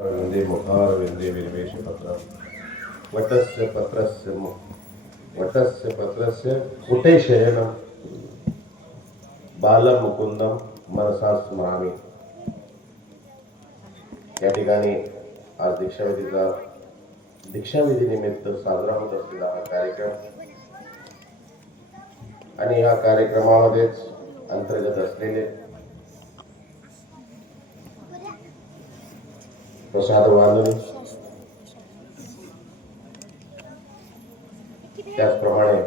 वन्दे मुखार विनिवेशपत्र वटस्य पत्रस्य वटस्य पत्रस्य कुटे शयनं बालमुकुंदम मनसा स्मरामी। या ठिकाणी आज दीक्षाविधीचा दीक्षाविधी निमित्त साजरा होत असलेला हा कार्यक्रम आणि या कार्यक्रमामध्येच अंतर्गत असलेले प्रसाद वाहन त्याचप्रमाणे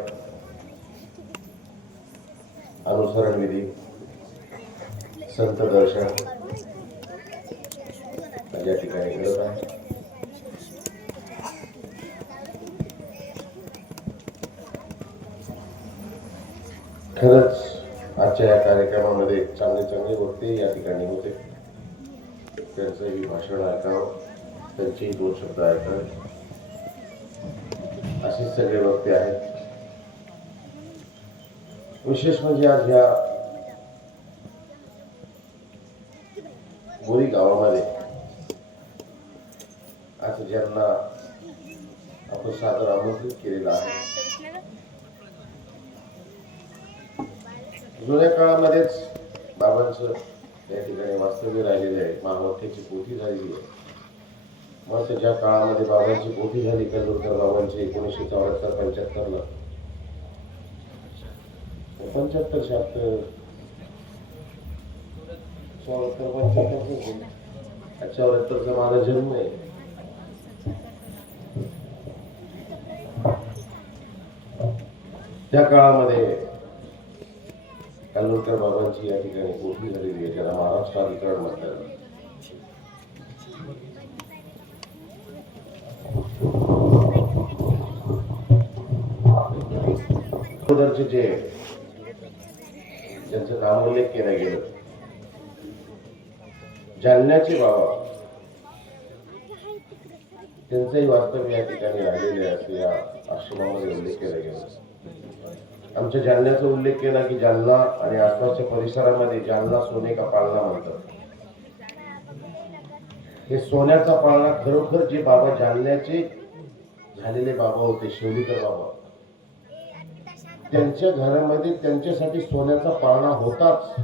अनुसरण विधी संत दर्शन. या ठिकाणी घडत आहे. खरंच आजच्या या कार्यक्रमामध्ये चांगले चांगले वक्ते या ठिकाणी होते. त्यांचंही भाषण ऐकावं त्यांचेही दोन शब्द ऐकावे. असेच सगळे वक्ते आहेत. विशेष म्हणजे आज ह्या बोरी गावामध्ये आज ज्यांना आपण सादर आमंत्रित केलेलं आहे. जुन्या काळामध्येच बाबांचं या ठिकाणी वास्तव्य राहिलेले आहे. मालमत्तेची पोथी झालेली आहे. मग ज्या काळामध्ये बाबांची पोथी झाली कल्लूरकर बाबांची एकोणीसशे चौऱ्याहत्तर पंच्याहत्तरला पंच्याहत्तर शहात्तर. चौऱ्याहत्तर पंच्याहत्तर चौऱ्याहत्तरचा माझा जन्म आहे. त्या काळामध्ये कल्लोळकर बाबांची या ठिकाणी पोथी झालेली आहे ज्याला महाराष्ट्र अधिकरण म्हणतात. अगोदरचे जे ज्यांचं नामोल्लेख केलं गेलं जालन्याचे बाबा त्यांचंही वास्तव्य या ठिकाणी राहिलेले असं या आश्रमामध्ये उल्लेख केला गेला. आमच्या जालन्याचा उल्लेख केला की जालना आणि आसपासच्या परिसरामध्ये जालना सोने का पाळणा म्हणतात. हे सोन्याचा पाळणा खरोखर जे बाबा जालन्याचे झालेले बाबा होते शिवलीकर बाबा. त्यांच्या घरामध्ये त्यांच्यासाठी सोन्याचा पाळणा होताच.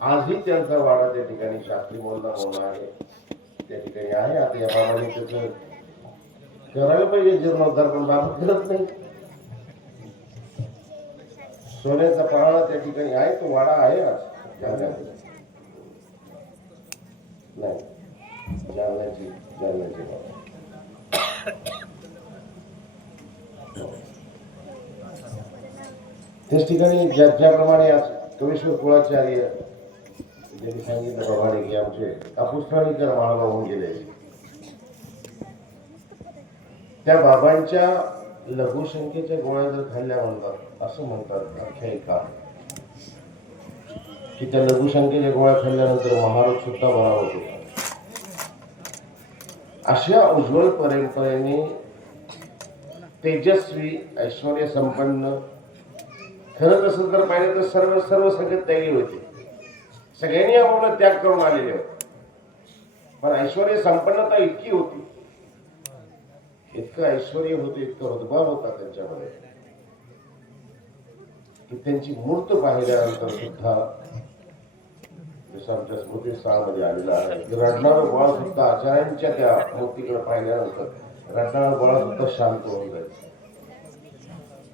आजही त्यांचा वाडा त्या ठिकाणी शास्त्री मोहल्ला होणार आहे. त्या ठिकाणी आहे. आता या बाबाने त्याचं करायला पाहिजे जीर्णोद्धार पण बाबा करत नाही. सोन्याचा पाळणा त्या ठिकाणी आहे तो वाडा आहे आज. नाही. जालन्याची जालन्याची त्याच ठिकाणी ज्या ज्याप्रमाणे आज कवेश्वर कुळाचार्य ज्यांनी सांगितलं प्रमाणे की आमचे. कापूसराणीकर माळवा होऊन गेले. त्या बाबांच्या लघुशंकेच्या गोळ्या जर खाल्ल्या म्हणतात असं म्हणतात आख्यायिका. की त्या लघुशंकेच्या गोळ्या खाल्ल्यानंतर महारोग सुद्धा बरा होतो अशा उज्ज्वल परंपरेने तेजस्वी ऐश्वर संपन्न खरं तसं तर पाहिलं तर सर्व सर्व सगळे त्यागी होते. सगळ्यांनी आम्हाला त्याग करून आलेले होते. पण ऐश्वर संपन्नता इतकी होती इतकं ऐश्वर होतं इतकं रुदभाव होता त्यांच्यामध्ये. की त्यांची मूर्त पाहिल्यानंतर सुद्धा जसं आमच्या स्मृतीस्थळामध्ये आलेलं आहे. रडणारं बाळ सुद्धा आचार्यांच्या त्या मूर्तीकडे पाहिल्यानंतर रडणारं बाळ सुद्धा शांत होऊन जायचं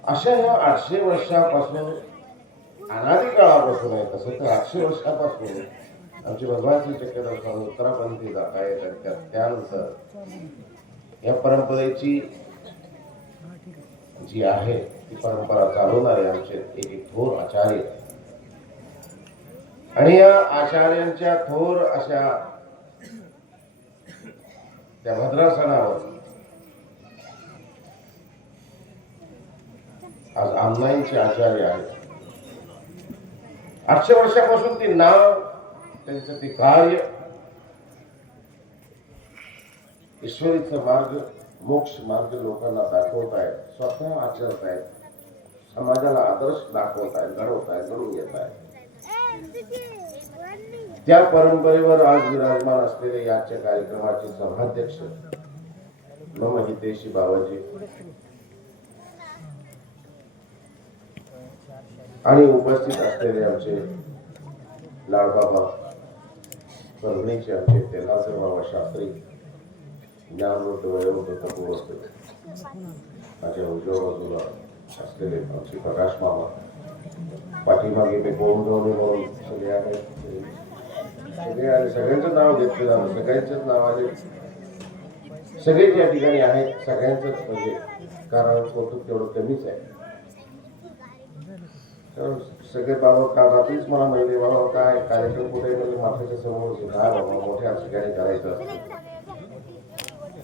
अशा ह्या आठशे वर्षापासून अनादी काळापासून आहे तसं तर आठशे वर्षापासून आमचे भगवानचे चक्रधर स्वामी उत्तरापंथी जात आहेत त्यानंतर या परंपरेची जी आहे ती परंपरा चालवणारे आमचे एक एक थोर आचार्य. आणि या आचार्यांच्या थोर अशा त्या भद्रासनावर आज आमनाईंचे आचार्य आहेत. आठशे वर्षापासून ते नाव त्यांचं ते कार्य ईश्वरीचा मार्ग मोक्ष मार्ग लोकांना दाखवत आहेत. स्वतः आचरत आहेत. समाजाला आदर्श दाखवत आहेत घडवत आहेत घडून घेत आहेत. त्या परंपरेवर आज विराजमान असलेले याच्या कार्यक्रमाचे सभाध्यक्ष मम हितेशी बाबाजी आणि उपस्थित असलेले आमचे लाडबाबा परभणीचे आमचे तेलाचे बाबा शास्त्री ज्ञानवृद्ध वयोवृद्ध तपोवृद्ध माझ्या उजव्या बाजूला असलेले आमचे प्रकाश मामा. पाठीमागे ते कोण जाऊन म्हणून सगळे आले. सगळे आले. सगळ्यांचं नाव घेतलं जाणं सगळ्यांचंच नाव आले सगळे या ठिकाणी आहेत. सगळ्यांचंच म्हणजे कारण कौतुक तेवढं कमीच आहे. तर सगळे बाबा काल रात्रीच मला म्हणले बाबा काय कार्यक्रम कुठे म्हणजे माथ्याच्या समोर काय बाबा मोठ्या ठिकाणी करायचं असतं.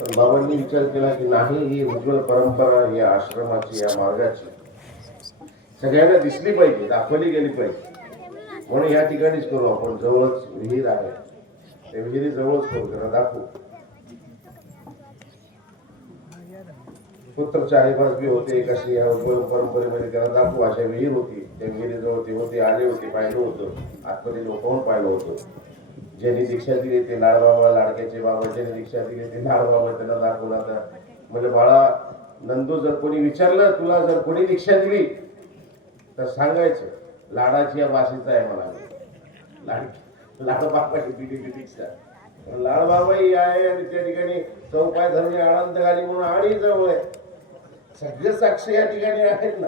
तर बाबांनी विचार केला की नाही ही उज्ज्वल परंपरा या आश्रमाची या मार्गाची. सगळ्यांना दिसली पाहिजे दाखवली गेली पाहिजे. म्हणून या ठिकाणीच करू आपण जवळच विहीर आहे. त्या विहिरी जवळच करू त्यांना दाखवू. पुत्र चारीपास बी होते कशी या उज्ज्वल परंपरेमध्ये त्यांना दाखवू अशा विहीर होती. त्या विहिरीजवळ ती होती आले होते पाहिलं होतं. आतमध्ये लोकांहून पाहिलं होतं? ज्यांनी दीक्षा दिली ते लाडबाबा लाडक्याचे बाबा ज्यांनी दीक्षा दिली ते लाडबाबा त्यांना दाखवून तर म्हणजे बाळा नंदू जर कोणी विचारलं तुला जर कोणी दीक्षा दिली तर सांगायचं लाडाची या भाषेचा आहे मला लाड लाडबाबाची दिली ती दीक्षा. लाडबाबाही आहे आणि त्या ठिकाणी चौपाय धरणी आनंद घाली म्हणून आणि जवळ आहे. सगळे साक्ष या ठिकाणी आहेत ना.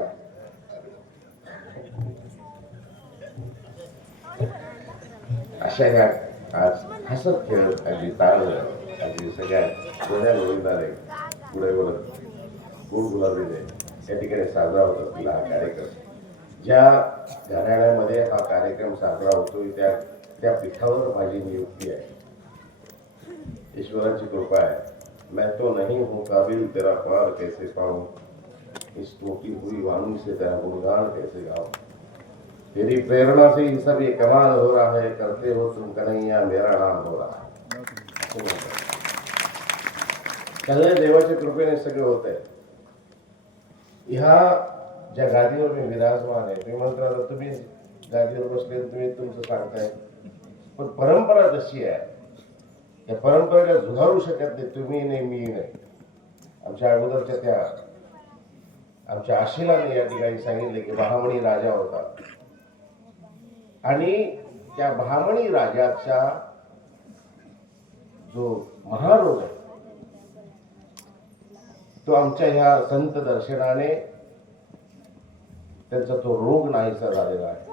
अशा या आज हसत खेळत अगदी ताळ अगदी सगळ्या गोड्या गोविंदाने पुढे बोलत गुड गुलाबीने या साजरा होत असलेला हा कार्यक्रम. ज्या घराण्यामध्ये हा कार्यक्रम साजरा होतोय, त्या त्या पीठावर माझी नियुक्ती आहे. ईश्वराची कृपा है मैं तो नहीं हूँ काबिल, तेरा पार कैसे पाऊँ? इस टूटी हुई वाणी से तेरा गुणगान कैसे गाऊं? तेरी प्रेरणा से ही सब ये कमाल हो रहा है करते हो तुम कन्हैया मेरा नाम हो रहा है। असं सगळे देवाच्या कृपेने सगळं होत। आहे ह्या ज्या गादीवर मी विराजमान आहे तुम्ही म्हणता तुम्ही गादीवर बसले तुम्ही तुमचं सांगताय. पण परंपरा जशी आहे. त्या परंपरेला झुगारू शकत नाही तुम्ही नाही मी नाही. आमच्या अगोदरच्या त्या आमच्या आशिलाने या ठिकाणी सांगितले की बहामणी राजा होता. आणि त्या बहामणी राजाचा जो महारोग आहे तो आमच्या ह्या संत दर्शनाने त्यांचा तो रोग नाहीसा झालेला आहे.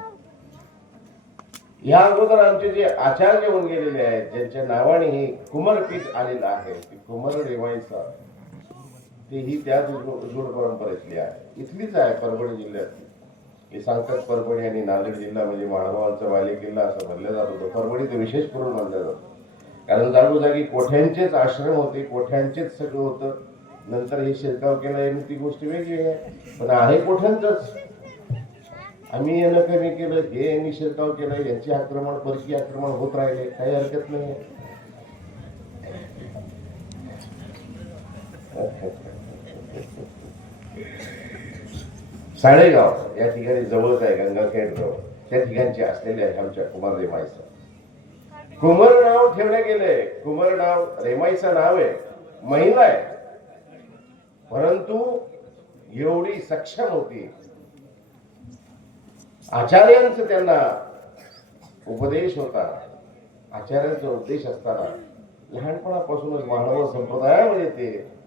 या अगोदर आमचे जे आचार्य होऊन गेलेले आहेत ज्यांच्या नावाने हे कुमरपीठ आलेलं आहे ते कुमर रेवायचा तेही त्याच जुड परंपरेतली आहे. इथलीच आहे परभणी जिल्ह्यातली. हे सांगतात परभणी आणि नांदेड जिल्हा म्हणजे माळगावांचा बाले किल्ला असं म्हणलं जात होतं. परभणी ते विशेष करून म्हणलं जातं कारण जागोजागी कोठ्यांचेच आश्रम होते कोठ्यांचेच सगळं होतं. नंतर हे शिरकाव केला आणि ती गोष्ट वेगळी आहे. पण आहे कोठ्यांचंच. आम्ही यानं कमी केलं हे यांनी शिरकाव केला यांचे आक्रमण परकी आक्रमण होत राहिले काही हरकत नाही साळेगाव या ठिकाणी जवळच आहे गंगाखेड जवळ त्या ठिकाणचे असलेले आहे आमच्या कुमार रेमाईचं. कुमार नाव ठेवण्यात गेले कुमार नाव रेमाईचं नाव आहे. महिला आहे. परंतु एवढी सक्षम होती. आचार्यांचं त्यांना उपदेश होता. आचार्यांचा उपदेश असताना लहानपणापासूनच मानव संप्रदायामध्ये ते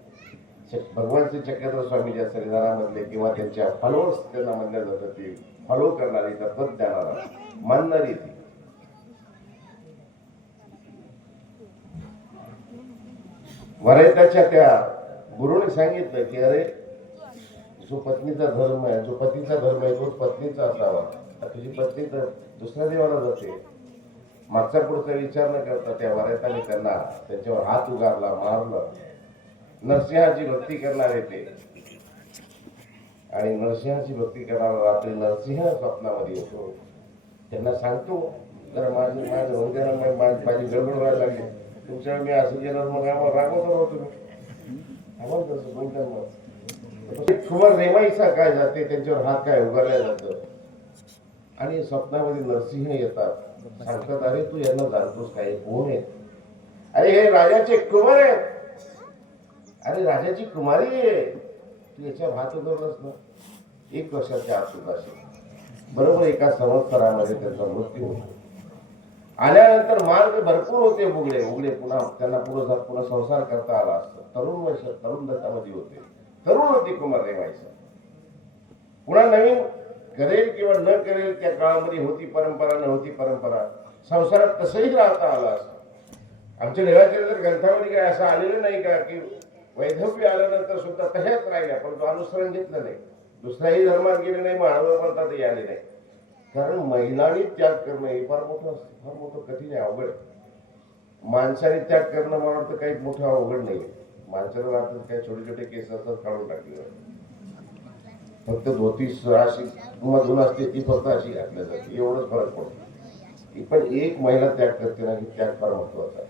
भगवान श्री चक्रधर स्वामीच्या संविधानामधले किंवा त्यांच्या फॉलोअर्स त्यांना म्हणल्या जातं ते फॉलो करणारी पद देणारा मानणारी ती. वरायताच्या त्या गुरुने सांगितलं की अरे जो पत्नीचा धर्म आहे जो पतीचा धर्म आहे तोच पत्नीचा असावा. तुझी पत्नी तर दुसऱ्या देवाला जाते. मागचा पुढचा विचार न करता त्या वरायताने त्यांना त्यांच्यावर हात उगारला मारलं. नरसिंहाची भक्ती करणार ते. आणि नरसिंहाची भक्ती करणारा रात्री नरसिंह स्वप्नामध्ये येतो. त्यांना सांगतो जरा माझं माझं वंदना मा- माझी गडबड व्हायला लागली. तुमच्या मी असं गेलं मग आम्हाला रागवतो राव तुम्ही. आम्हाला तसं बोलतात मग. कुमार रेमाईचा काय जाते त्यांच्यावर हात काय उगारल्या जातं. आणि स्वप्नामध्ये नरसिंह येतात. सांगतात अरे तू यांना जाणतोस काय कोण आहे अरे हे राजाचे कुमार आहेत. अरे राजाची कुमारी आहे. तू याच्या भात उगवलंच ना. एक वर्षाच्या आत बरोबर एका संवत्सरामध्ये त्यांचा मृत्यू होतो. आल्यानंतर मार्ग भरपूर होते उघडे उघडे पुन्हा त्यांना पुढे पुन्हा संसार करता आला असतं. तरुण वर्ष तरुण दत्तामध्ये होते. तरुण होते कुमार रेवायचं पुन्हा नवीन करेल किंवा न करेल त्या काळामध्ये होती परंपरा नव्हती परंपरा. संसारात तसंही राहता आला असं आमच्या देवाच्या जर ग्रंथामध्ये काय असं आलेलं नाही का की वैधव्य आल्यानंतर सुद्धा तशाच राहिल्या पण तो अनुसरण घेतलं नाही. दुसऱ्याही धर्मात गेले नाही मानव पंथातही आले नाही. कारण महिलांनी त्याग करणं हे फार मोठं असतं फार मोठं कठीण आहे अवघड माणसाने त्याग करणं मला वाटतं काही मोठं अवघड नाही माणसाला वाटत काही छोटे छोटे केस असतात काढून टाकले. फक्त धोती अशी मधून असते ती फक्त अशी घातल्या जाते. एवढंच फरक पडतो. पण एक महिला त्याग करते ना की त्याग फार महत्त्वाचा आहे.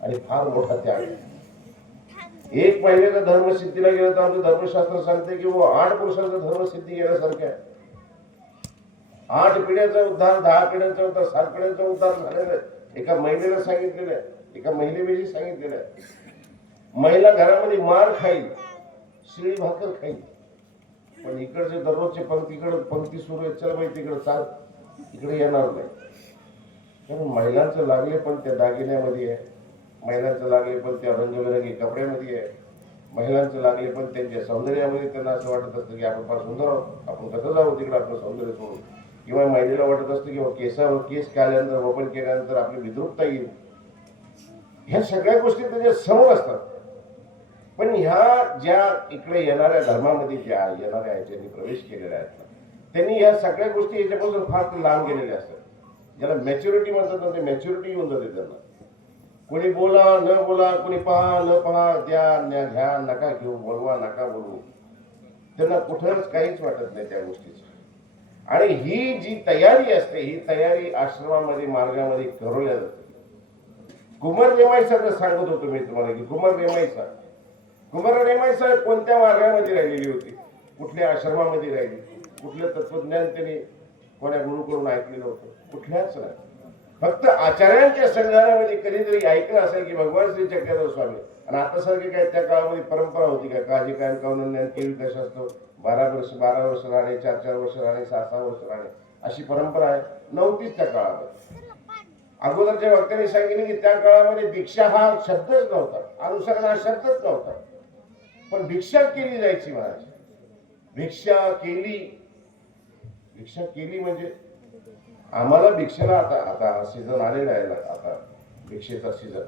आणि फार मोठा त्याग आहे. एक महिन्याचा धर्मसिद्धीला गेलं तर आमचं धर्मशास्त्र सांगते की वो आठ पुरुषांचा धर्मसिद्धी गेल्यासारखं आहे. आठ पिढ्याचा उद्धार दहा पिढ्यांचा उद्धार सात पिढ्यांचा उद्धार झालेला आहे. एका महिलेला सांगितलेलं आहे. एका महिलेविषयी सांगितलेलं आहे. महिला घरामध्ये मार खाईल शिळी भाकर खाईल. पण इकडचे दररोजचे पंक्ती इकडे पंक्ती सुरू आहेत. चल बाई तिकडे चाल. इकडे येणार नाही. कारण महिलांचं लागले पण त्या दागिन्यामध्ये आहे. महिलांचं लागले पण त्या रंगबिरंगी कपड्यामध्ये आहे. महिलांचं लागले पण त्यांच्या सौंदर्यामध्ये त्यांना असं वाटत असतं की आपण फार सुंदर आहोत. आपण कसं जाऊ तिकडे आपलं सौंदर्य सोडून? किंवा महिलेला वाटत असतं की केसावर केस काढल्यानंतर ओपन केल्यानंतर आपली विद्रुपता येईल. ह्या सगळ्या गोष्टी त्याच्यासमोर असतात. पण ह्या ज्या इकडे येणाऱ्या धर्मामध्ये ज्या येणाऱ्या आहेत, ज्यांनी प्रवेश केलेल्या आहेत त्यांनी ह्या सगळ्या गोष्टी याच्यापासून फार लांब गेलेल्या असतात. ज्याला मॅच्युरिटी म्हणतात ना ते मॅच्युरिटी येऊन जाते त्यांना. कोणी बोला न बोला कोणी पहा न पहा द्या न घ्या नका घेऊ बोलवा नका बोलू. त्यांना कुठंच काहीच वाटत नाही त्या गोष्टीचं. आणि ही जी तयारी असते ही तयारी आश्रमामध्ये मार्गामध्ये करवल्या जाते. कुमार नेमायचा जर सांगत होतो मी तुम्हाला की कुमार नेमायचा कुमार नेमायचा कोणत्या मार्गामध्ये राहिलेली होती? कुठल्या आश्रमामध्ये राहिली? कुठलं तत्वज्ञान त्यांनी कोण्या गुरुकडून ऐकलेलं होतं? कुठल्याच नाही. फक्त आचार्यांच्या संघामध्ये कधीतरी ऐकलं असेल की भगवान श्री चक्रधर स्वामी. आणि आता सारखी काय त्या काळामध्ये परंपरा होती का? काळजी कायम काऊन केवी कसं असतो? बारा वर्ष बारा वर्ष राहणे चार चार वर्ष राहणे सहा सहा वर्ष राहणे अशी परंपरा आहे. नव्हतीच त्या काळामध्ये. अगोदरच्या वक्त्यांनी सांगितले की त्या काळामध्ये भिक्षा हा शब्दच नव्हता. अनुसरण हा शब्दच नव्हता. पण भिक्षा केली जायची महाराज. भिक्षा केली. भिक्षा केली म्हणजे आम्हाला भिक्षेला आता आता सीझन आलेला आहे आता भिक्षेचा सीझन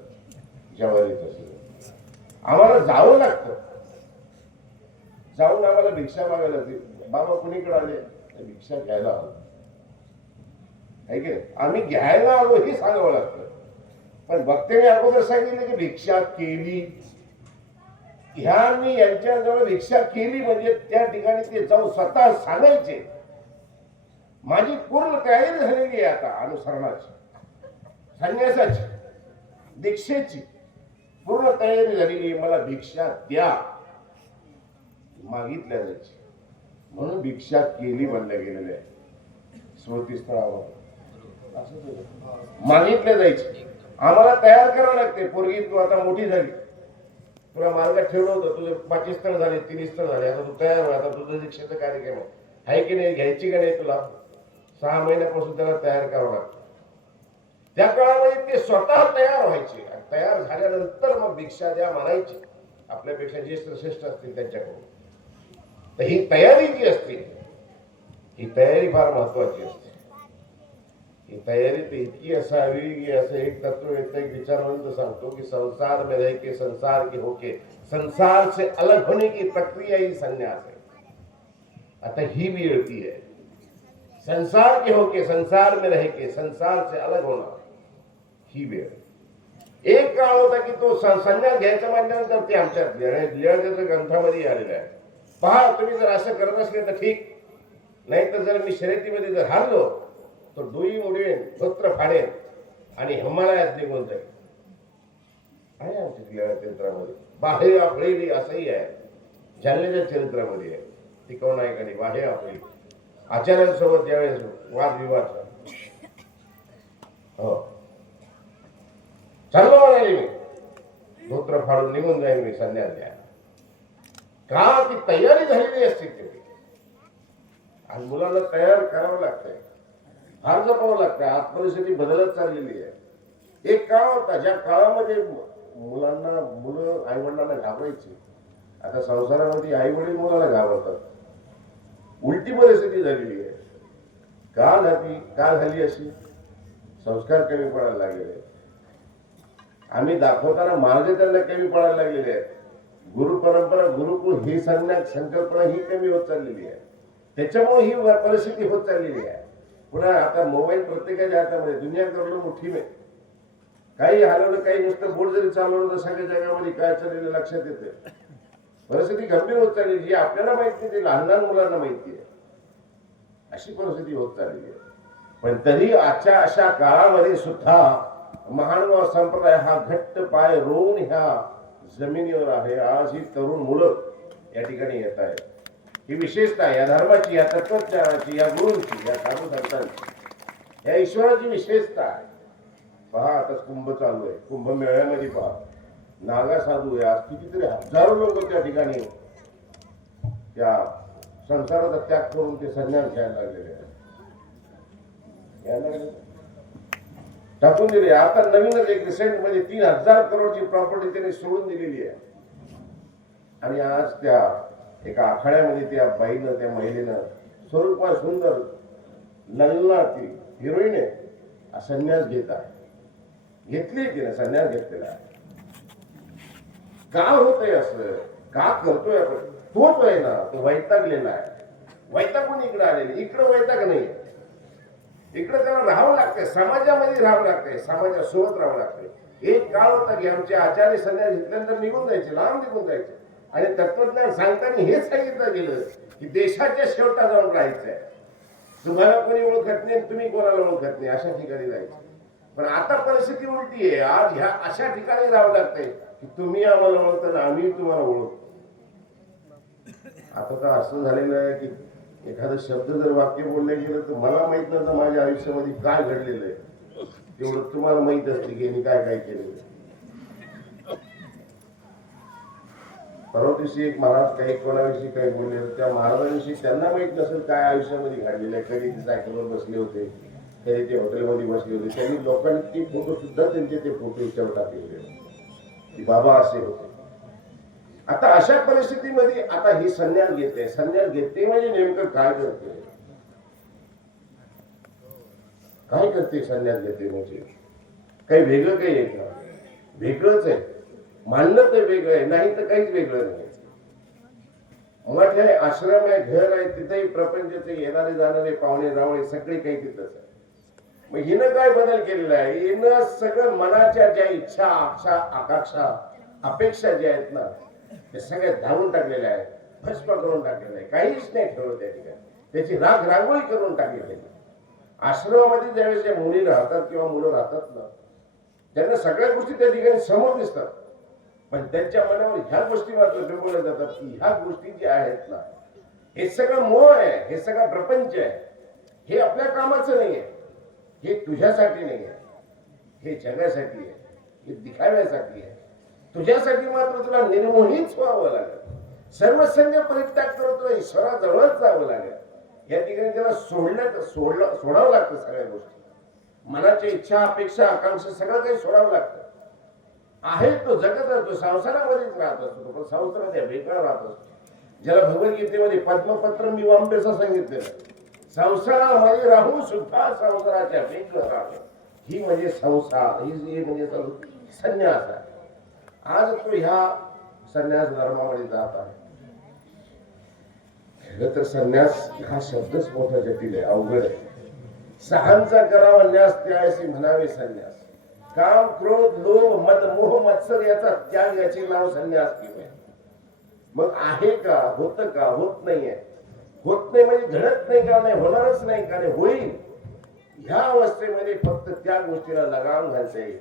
ज्वारीचा सीझन आम्हाला जावं लागतं. जाऊन आम्हाला भिक्षा मागायला लागते. बाबा कुणीकडे आले? तर भिक्षा घ्यायला आलो. आहे की आम्ही घ्यायला आलो हे सांगावं लागतं. पण भक्तांनी अगोदर सांगितलं की भिक्षा केली. ह्या मी यांच्याजवळ भिक्षा केली म्हणजे त्या ठिकाणी ते जाऊन स्वतः सांगायचे. माझी पूर्ण तयारी झालेली आहे आता अनुसरणाची. संन्यासाची दीक्षेची पूर्ण तयारी झालेली आहे. मला भिक्षा द्या. मागितल्या जायची. म्हणून भिक्षा केली म्हणल्या गेलेल्या आहे स्मृतीस्थळावर असं मागितल्या जायची. आम्हाला तयार करावं लागते. पोरगी तू आता मोठी झाली. तुला मार्गात ठेवलं होतं. तुझे पाच स्थळ झाले तिन्ही स्थळ झाले. आता तू तयार आता तुझं दीक्षेचं कार्यक्रम आहे की नाही? घ्यायची का नाही तुला? सहा महिन्यापासून त्याला तयार करावं लागतं त्या ते स्वतः तयार व्हायचे तयार मग भिक्षा द्या म्हणायची आपल्यापेक्षा ज्येष्ठ श्रेष्ठ असतील ही तयारी जी असते, ही तयारी फार असते. ही तयारी तर इतकी की असं एक तत्व, एक विचारवंत सांगतो की संसार में रह के, संसार के होके संसार से अलग होने की प्रक्रिया ही संन्यास है. आता ही भी है. संसार के होके संसार में रह के संसार से अलग होना ही वेळ एक काळ होता की तो स- संन्यास घ्यायचा म्हटल्यानंतर ते आमच्या लिहाच्या ग्रंथामध्ये आलेलं आहे. पहा तुम्ही जर असं करत असले तर ठीक. नाहीतर जर मी शर्यतीमध्ये जर हारलो तर डोई उडवेन पत्र फाडेन आणि हिमालयात निघून जाईल. आहे आमच्या लिहाच्या चरित्रामध्ये. बाहे आपलेली असंही आहे. जालन्याच्या चरित्रामध्ये आहे. टिकव नाही? बाहे आपली आचार्यांसोबत ज्यावेळेस वादविवाद झाला. हो. चाललो म्हणाले मी. धोत्र फाडून निघून जाईल मी संन्यास द्यायला का ती तयारी झालेली असते तेवढी आणि मुलांना तयार करावं लागतंय. फार जपावं लागतंय. आज परिस्थिती बदलत चाललेली आहे. एक काळ होता. ज्या काळामध्ये मुलांना मुलं आई वडिलांना घाबरायची. आता संसारामध्ये आई वडील मुलाला घाबरतात. उलटी परिस्थिती झालेली आहे. का झाली का झाली अशी. संस्कार कमी पडायला लागलेले आम्ही दाखवताना मार्ग त्यांना कमी पडायला लागलेले आहेत. गुरु परंपरा गुरुकुल ही संज्ञा संकल्पना ही कमी होत चाललेली आहे. त्याच्यामुळे ही परिस्थिती होत चाललेली आहे. पुन्हा आता मोबाईल प्रत्येकाच्या हातामध्ये दुनिया करून मोठी नाही काही हलवलं काही नुसतं बोट जरी चालवलं तर सगळ्या जगामध्ये काय चाललेलं लक्षात येते परिस्थिती गंभीर होत चालली जी आपल्याला माहिती नाही ती लहान लहान मुलांना माहिती आहे. अशी परिस्थिती होत चालली आहे. पण तरी आजच्या अशा काळामध्ये सुद्धा महानुभाव संप्रदाय हा घट्ट पाय रोवून ह्या जमिनीवर आहे. आज ही तरुण मुलं या ठिकाणी येत आहेत. ही विशेषता या धर्माची या तत्वज्ञानाची या गुरूंची या साधू संतांची या ईश्वराची विशेषता आहे. पहा आता कुंभ चालू आहे. कुंभ मेळ्यामध्ये पहा. नागा साधू या आज कितीतरी हजारो लोक त्या ठिकाणी त्या संसाराचा त्याग करून ते संन्यास घ्यायला लागलेले आहेत. टाकून दिले. आता नवीनच एक रिसेंटमध्ये तीन हजार करोडची प्रॉपर्टी त्यांनी सोडून दिलेली आहे. आणि आज त्या एका आखाड्यामध्ये त्या बाईनं त्या महिलेनं स्वरूपा सुंदर नल्ला ती हिरोईन आहे. हा संन्यास घेत आहे. घेतली तिने संन्यास घेतलेला आहे. का होतंय असं. का करतोय आपण. तोच आहे ना तो वैतागलेला आहे. वैतागून इकडे आलेले इकडे वैताग नाही. इकडे त्याला राहावं लागतंय. समाजामध्ये राहावं लागतंय. समाजासोबत राहावं लागतंय. एक काळ होता की आमचे आचार्य संन्यास घेतल्यानंतर निघून जायचे लांब निघून जायचे. आणि तत्वज्ञान सांगताना हेच सांगितलं गेलं की देशाच्या शेवटा जाऊन राहायचंय तुम्हाला कोणी ओळखत नाही तुम्ही कोणाला ओळखत नाही? अशा ठिकाणी जायचं. पण आता परिस्थिती उलटी आहे. आज ह्या अशा ठिकाणी राहावं लागतंय. की तुम्ही आम्हाला ओळखता आणि आम्ही तुम्हाला ओळखतो. आता तर असं झालेलं आहे की एखादा शब्द जर वाक्य बोलले गेलं तर मला माहीत नव्हतं माझ्या आयुष्यामध्ये काय घडलेलं आहे. तेवढं तुम्हाला माहीत असते की यांनी काय काय केलेलं परवा दिवशी एक महाराज काही कोणाविषयी काही बोलले तर त्या महाराजांविषयी त्यांना माहीत नसेल काय आयुष्यामध्ये घडलेलं आहे. कधी ते सायकलवर बसले होते कधी ते हॉटेलमध्ये बसले होते. त्यांनी लोकांनी ते फोटो सुद्धा त्यांचे ते फोटो याच्यावर टाकलेले होते. की बाबा असे होते. आता अशा परिस्थितीमध्ये आता ही संन्यास घेते. संन्यास घेते म्हणजे नेमकं काय करते? काय करते संन्यास घेते म्हणजे? काही वेगळं काही आहे का? वेगळंच आहे. मानलं तर वेगळं आहे नाही तर काहीच वेगळं नाही मठ आहे आश्रम आहे घर आहे तिथेही प्रपंच येणारे जाणारे पाहुणे रावळे सगळे काही तिथंच आहे. मग हिनं काय बदल केलेला आहे? हिनं सगळं मनाच्या ज्या इच्छा आशा आकांक्षा अपेक्षा ज्या आहेत ना ते सगळ्या धावून टाकलेल्या आहेत. भस्म करून टाकलेलं आहे काहीच नाही ठेवलं त्या ठिकाणी. त्याची राग रांगोळी करून टाकलेली आहे. आश्रमामध्ये ज्यावेळेस त्या मुली राहतात किंवा मुलं राहतात ना त्यांना सगळ्या गोष्टी त्या ठिकाणी समोर दिसतात. पण त्यांच्या मनावर ह्या गोष्टी मात्र बिंबवल्या जातात की ह्या गोष्टी ज्या आहेत ना हे सगळं मोह आहे हे सगळं प्रपंच आहे. हे आपल्या कामाचं नाही आहे हे तुझ्यासाठी नाही आहे हे जगासाठी आहे. हे दिखाव्यासाठी आहे. तुझ्यासाठी मात्र तुला निर्मोहीच व्हावं लागेल. सर्वसंग परित्याग करून तुला ईश्वराजवळच जावं लागेल. या ठिकाणी त्याला सोडण्यात सोडलं सोडावं लागतं सगळ्या गोष्टी. मनाच्या इच्छा अपेक्षा आकांक्षा सगळं काही सोडावं लागतं. आहे तो जगत असतो संसारामध्येच राहत असतो. पण संसारात वेगळा राहत असतो. ज्याला भगवद्गीतेमध्ये पद्मपत्र मी वांबेचं सांगितलेलं संसारामध्ये राहून सुद्धा संसाराच्या राहणं ही म्हणजे संसार ही म्हणजे संन्यास आहे. आज तो ह्या संन्यास धर्मामध्ये जात आहे. खरं तर संन्यास हा शब्दच मोठा जटिल आहे अवघड आहे. सहांचा करावा न्यास त्याशी म्हणावे संन्यास. काम क्रोध लोभ मत मोह मत्सर याचा त्याग याचे नाव संन्यास किंवा. मग आहे का होत का होत नाहीये? होत नाही म्हणजे घडत नाही का नाही होणारच नाही का नाही होईल. ह्या अवस्थेमध्ये फक्त त्या गोष्टीला लगाम घालता. येईल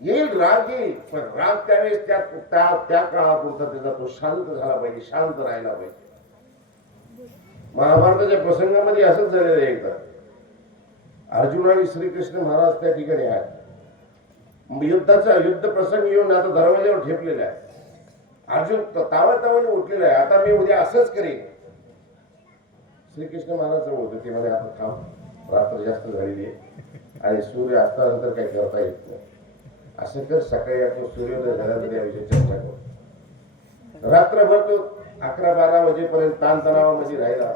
येईल राग येईल पण राग त्यावेळेस त्या त्या त्या काळापुरता त्याचा तो शांत झाला पाहिजे शांत राहायला पाहिजे. महाभारताच्या प्रसंगामध्ये असंच झालेलं आहे एकदा. अर्जुन आणि श्रीकृष्ण महाराज त्या ठिकाणी आहेत. युद्धाचा युद्ध प्रसंग येऊन आता दरवाज्यावर ठेपलेला आहे. अर्जुन तावळतावळ उठलेला आहे. आता मी उद्या असंच करेन. श्रीकृष्ण महाराज जवळ होते ते म्हणे आता थांब रात्र जास्त झालेली आहे. आणि सूर्य असतानंतर काही करता येत नाही. असं कर सकाळी आपण सूर्योदय झाल्यानंतर याविषयी चर्चा करू. रात्रभर तो अकरा बारा वाजेपर्यंत ताणतणावामध्ये राहिला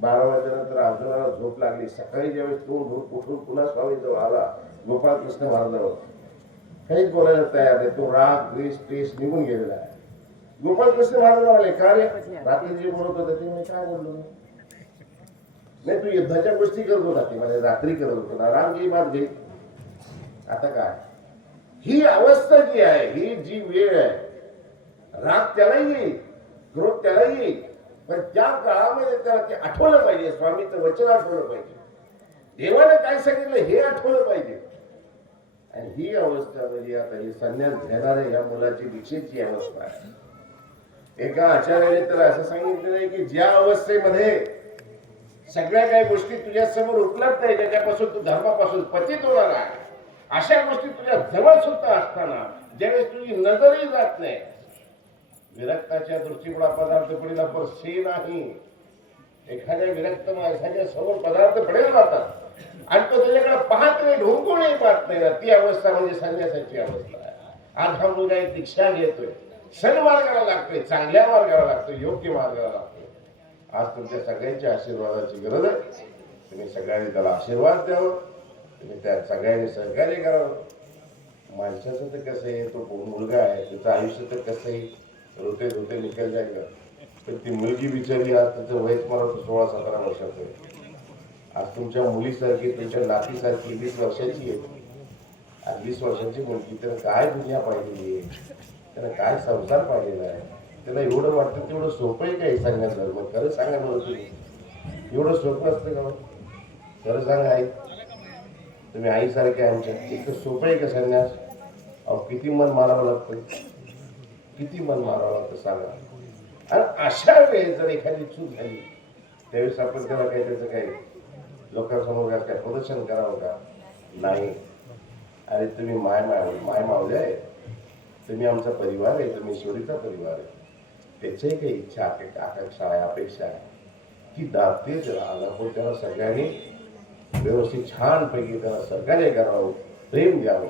बारा वाजेनंतर अर्जुनाला झोप लागली. सकाळी ज्यावेळेस तो उठून उठून पुन्हा स्वामीजवळ आला गोपाळ कृष्ण महाराजांवर काहीच बोलायला तयार नाही. तो राग द्वेष टेस निघून गेलेला आहे. गोपाळ कृष्ण महाराज म्हणाले का रे? रात्री जे बोलत होते ते मी काय बोललो? नाही तू युद्धाच्या गोष्टी करत होता ते म्हणजे रात्री करत होतो. ना राम ही बात घे. आता काय? ही अवस्था जी आहे ही जी वेळ आहे राग त्याला येईल क्रोध त्याला येईल. पण त्या काळामध्ये त्याला ते आठवलं पाहिजे स्वामीचं वचन आठवलं पाहिजे. देवाने काय सांगितलं हे आठवलं पाहिजे. आणि ही अवस्था म्हणजे आता ही संन्यास घेणाऱ्या या मुलाची दीक्षेची अवस्था आहे. एका आचार्याने तर असं सांगितलेलं आहे की ज्या अवस्थेमध्ये सगळ्या काही गोष्टी तुझ्या समोर उपलब्ध आहे ज्याच्यापासून तू धर्मापासून पतित होणार आहे. अशा गोष्टी तुझ्या जवळ सुद्धा असताना ज्यावेळेस तुझी नजरही जात नाही. विरक्ताच्या दृष्टीमुळे पदार्थ पडीला पर से नाही. एखाद्या विरक्त माणसाच्या समोर पदार्थ पडेल जातात. आणि तो त्याच्याकडे पाहत नाही ढोकूनही पाहत नाही. ना ती अवस्था म्हणजे संन्यासाची अवस्था आहे. आज हा मुलगा एक दीक्षा घेतोय. सन्मार्गाला लागतोय चांगल्या मार्गाला लागतोय योग्य मार्गाला लागतोय. आज तुमच्या सगळ्यांच्या आशीर्वादाची गरज आहे. तुम्ही सगळ्यांनी त्याला आशीर्वाद द्यावं. तुम्ही त्या सगळ्यांनी सहकार्य करावं. माणसाचं तर कसं आहे तो मुलगा आहे त्याचं आयुष्य तर कसं आहे? रोते रोते निकल जाईल तर ती मुलगी बिचारी आज त्याचं वयच मला सोळा सतरा वर्षाचं आहे. आज तुमच्या मुलीसारखी तुमच्या नातीसारखी वीस वर्षाची आहे. आज वीस वर्षाची मुलगी तर काय दुनिया पाहिलेली आहे? त्याला काय संसार पाहिलेला आहे? त्याला एवढं वाटतं तेवढं सोपं आहे काही सांगायचं मग खरं सांगा बरं तुम्ही एवढं सोपं असतं का हो? खरं सांगा आई. तुम्ही आईसारखे आमच्या. इतकं सोपं आहे का संन्यास अहो किती मन मारावं लागतं. किती मन मारावं लागतं सांगा. आणि अशा वेळेस जर एखादी चूक झाली त्यावेळेस आपण त्याला काही त्याचं काही लोकांसमोर काय प्रदर्शन करावं का? नाही. अरे तुम्ही माय माय माय मावले आहे. तुम्ही आमचा परिवार आहे. तुम्ही शोरीचा परिवार आहे. त्याच्याही काही इच्छा आहे आकांक्षा आहे अपेक्षा आहे. की दातेच राहावं पण त्याला सगळ्यांनी व्यवस्थित छानपैकी त्याला सहकार्य करावं प्रेम द्यावं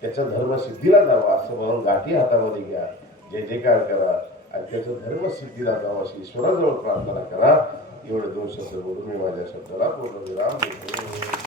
त्याचा धर्म सिद्धीला जावा असं म्हणून गाठी हातामध्ये घ्या. जय जयकार करा. आणि त्याचं धर्म सिद्धीला जावं अशी ईश्वराजवळ प्रार्थना करा. एवढे दोन शब्द बोलून मी माझ्या शब्दाला पूर्ण विराम देतो.